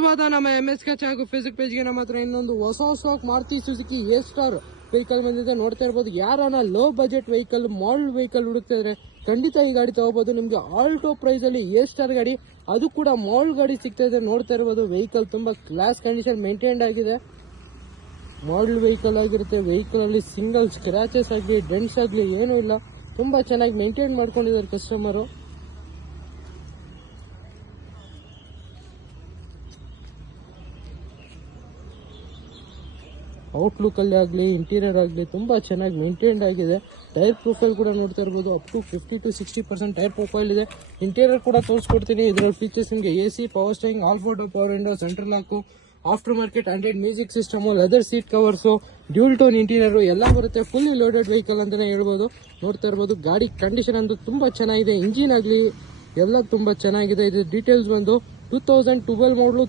ವಿಶೇಷವಾದ ನಮ್ಮ MS Sketch ಹಾಗೂ ಫೇಸ್ಬುಕ್ ಪೇಜ್ಗೆ ನಮ್ಮ ಹತ್ರ ಇನ್ನೊಂದು ಹೊಸ stock Maruti Suzuki A-Star vehicle ಬಂದಿದೆ. ನೋಡ್ತಾ ಇರ್ಬೋದು. ಯಾರನ್ನ low budget vehicle, model vehicle ಹುಡುಕ್ತಾ ಇದ್ರೆ ಖಂಡಿತ ಈ ಗಾಡಿ ತಗೋಬಹುದು. ನಿಮ್ಗೆ ಆಲ್ಟೋ ಪ್ರೈಸ್ ಅಲ್ಲಿ A-Star ಗಾಡಿ, ಅದು ಕೂಡ ಮಾಡೆಲ್ ಗಾಡಿ ಸಿಗ್ತಾ ಇದೆ. ನೋಡ್ತಾ ಇರ್ಬೋದು. ವೆಹಿಕಲ್ ತುಂಬಾ ಕ್ಲಾಸ್ ಕಂಡೀಷನ್ ಮೇಂಟೈನ್ಡ್ ಆಗಿದೆ. ಮಾಡೆಲ್ ವೆಹಿಕಲ್ ಆಗಿರುತ್ತೆ. ವೆಹಿಕಲ್ ಅಲ್ಲಿ ಸಿಂಗಲ್ ಸ್ಕ್ರಾಚಸ್ ಆಗಲಿ, ಡೆಂಟ್ಸ್ ಆಗಲಿ ಏನೂ ಇಲ್ಲ. ತುಂಬಾ ಚೆನ್ನಾಗಿ ಮೇಂಟೈನ್ ಮಾಡ್ಕೊಂಡಿದ್ದಾರೆ ಕಸ್ಟಮರು. ಔಟ್ಲುಕ್ ಅಲ್ಲಿ ಆಗಲಿ, ಇಂಟೀರಿಯರ್ ಆಗಲಿ ತುಂಬಾ ಚೆನ್ನಾಗಿ ಮೇಂಟೈನ್ಡ್ ಆಗಿದೆ. ಟೈರ್ ಪ್ರೊಫೈಲ್ ಕೂಡ ನೋಡ್ತಾ ಇರ್ಬೋದು. Up to 50 to 60% tyre profile ಇದೆ. ಇಂಟೀರಿಯರ್ ಕೂಡ ತೋರಿಸ್ಕೊಡ್ತೀನಿ. ಇದರಲ್ಲಿ ಫೀಚರ್ಸ್ ನಿಮಗೆ AC, power steering, all photo power window, central lock, after market android music system, leather seat covers, dual tone interior ಎಲ್ಲ ಬರುತ್ತೆ. ಫುಲ್ಲಿ ಲೋಡೆಡ್ ವೆಹಿಕಲ್ ಅಂತಾನೆ ಹೇಳ್ಬೋದು. ನೋಡ್ತಾ ಇರ್ಬೋದು. ಗಾಡಿ ಕಂಡೀಷನ್ ಅಂತೂ ತುಂಬಾ ಚೆನ್ನಾಗಿದೆ. ಇಂಜಿನ್ ಆಗಲಿ ಎಲ್ಲ ತುಂಬಾ ಚೆನ್ನಾಗಿದೆ. ಇದು ಡೀಟೇಲ್ಸ್ ಬಂದು 2012 ಮಾಡಲು